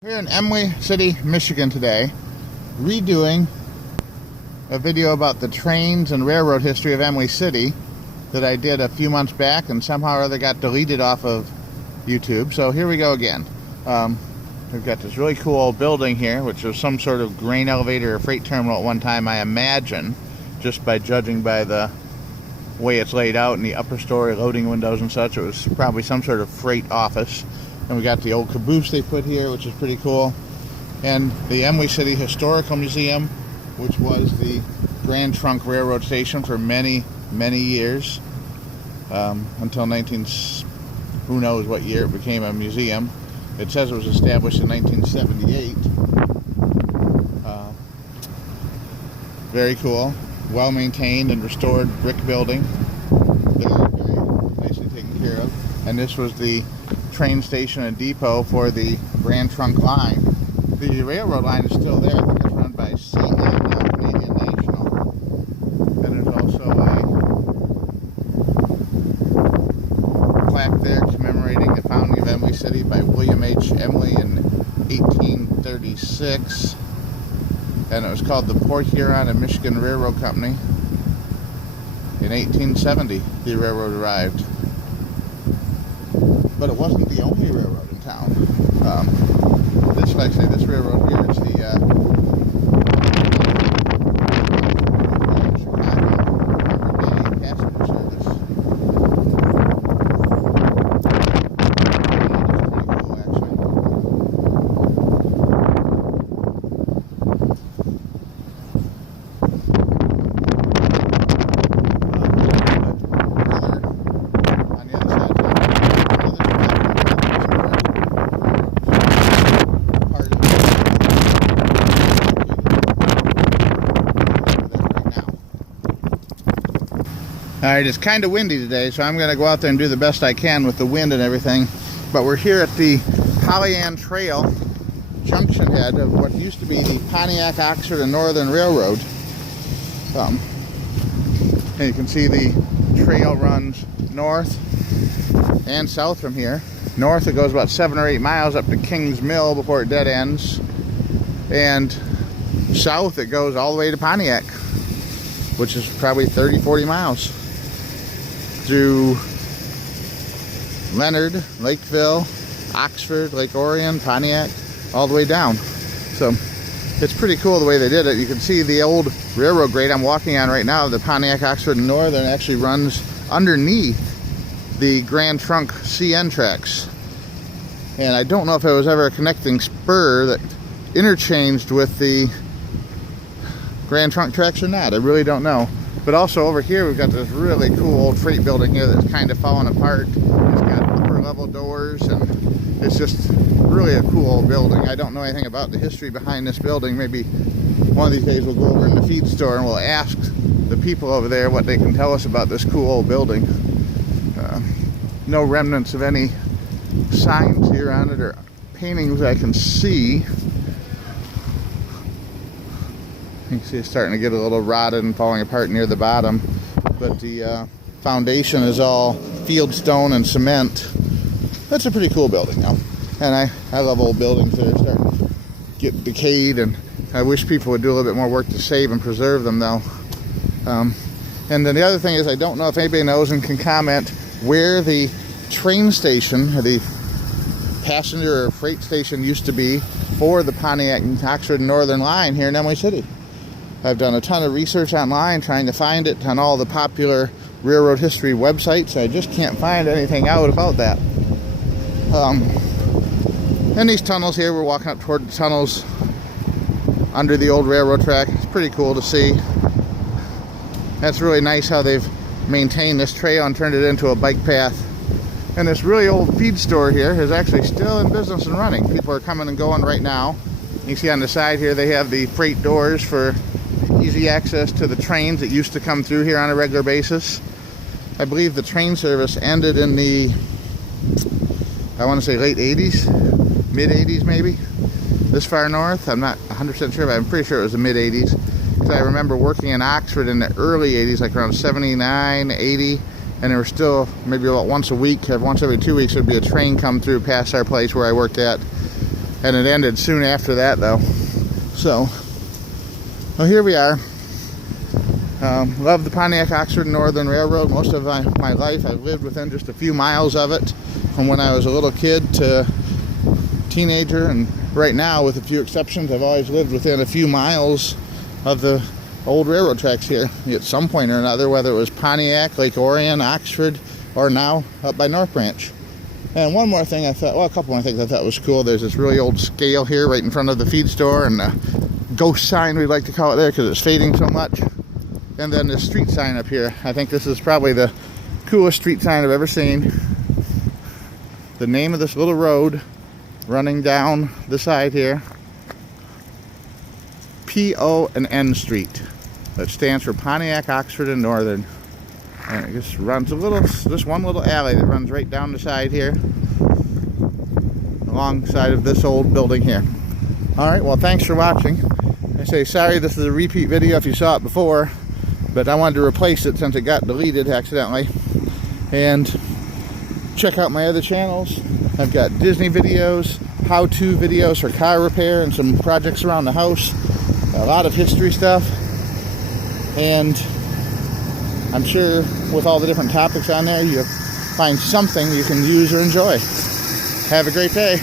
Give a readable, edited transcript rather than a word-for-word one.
Here in Imlay City, Michigan today, redoing a video about the trains and railroad history of Imlay City that I did a few months back and somehow or other got deleted off of YouTube. So here we go again. We've got this really cool old building here, which was some sort of grain elevator or freight terminal at one time, I imagine, just by judging by the way it's laid out in the upper story loading windows and such. It was probably some sort of freight office. And we got the old caboose they put here, which is pretty cool. And the Imlay City Historical Museum, which was the Grand Trunk Railroad Station for many, many years. Until who knows what year it became a museum. It says it was established in 1978. Very cool. Well maintained and restored brick building. Very, very nicely taken care of. And this was the train station and depot for the Grand Trunk line. The railroad line is still there. I think it's run by CN, Canadian National. And there's also a plaque there commemorating the founding of Imlay City by William H. Imlay in 1836. And it was called the Port Huron and Michigan Railroad Company. In 1870, the railroad arrived. But it wasn't the only railroad in town. Like I say, this railroad here is the Chicago everyday passenger service. It's pretty cool, actually. On the other side, Alright, it's kind of windy today, so I'm going to go out there and do the best I can with the wind and everything. But we're here at the Pollyant Trail junction head of what used to be the Pontiac, Oxford, and Northern Railroad. And you can see the trail runs north and south from here. North it goes about 7 or 8 miles up to King's Mill before it dead ends. And south it goes all the way to Pontiac, which is probably 30-40 miles. Through Leonard, Lakeville, Oxford, Lake Orion, Pontiac, all the way down. So it's pretty cool the way they did it. You can see the old railroad grade I'm walking on right now, the Pontiac, Oxford, and Northern, actually runs underneath the Grand Trunk CN tracks. And I don't know if it was ever a connecting spur that interchanged with the Grand Trunk tracks or not. I really don't know. But also over here we've got this really cool old freight building here that's kind of falling apart. It's got upper level doors and it's just really a cool old building. I don't know anything about the history behind this building. Maybe one of these days we'll go over in the feed store and we'll ask the people over there what they can tell us about this cool old building. No remnants of any signs here on it or paintings I can see. You can see it's starting to get a little rotted and falling apart near the bottom. But the foundation is all field stone and cement. That's a pretty cool building though. And I love old buildings that are starting to get decayed, and I wish people would do a little bit more work to save and preserve them though. And then the other thing is, I don't know if anybody knows and can comment where the train station or the passenger or freight station used to be for the Pontiac, Oxford, and Northern line here in Imlay City. I've done a ton of research online trying to find it on all the popular railroad history websites. I just can't find anything out about that. And these tunnels here, we're walking up toward the tunnels under the old railroad track. It's pretty cool to see. That's really nice how they've maintained this trail and turned it into a bike path. And this really old feed store here is actually still in business and running. People are coming and going right now. You see on the side here they have the freight doors for easy access to the trains that used to come through here on a regular basis. I believe the train service ended in the, I want to say late 80s, mid 80s maybe, this far north. I'm not 100% sure, but I'm pretty sure it was the mid 80s. Because I remember working in Oxford in the early 80s, like around 79, 80, and there was still maybe about once a week, once every 2 weeks, there'd be a train come through past our place where I worked at. and it ended soon after that though. So, well, here we are. Love the Pontiac Oxford Northern Railroad. Most of my life I've lived within just a few miles of it, from when I was a little kid to teenager, and right now, with a few exceptions, I've always lived within a few miles of the old railroad tracks here at some point or another, whether it was Pontiac, Lake Orion, Oxford, or now up by North Branch. And one more thing I thought, well, a couple more things I thought was cool. There's this really old scale here right in front of the feed store, and a ghost sign, we like to call it there, because it's fading so much. And then the street sign up here. I think this is probably the coolest street sign I've ever seen. The name of this little road running down the side here, PON Street. That stands for Pontiac, Oxford, and Northern. And it just runs this one little alley that runs right down the side here, alongside of this old building here. Alright, well, thanks for watching. I say sorry this is a repeat video if you saw it before, but I wanted to replace it since it got deleted accidentally. And check out my other channels. I've got Disney videos, how-to videos for car repair, and some projects around the house. A lot of history stuff. And I'm sure with all the different topics on there, you'll find something you can use or enjoy. Have a great day.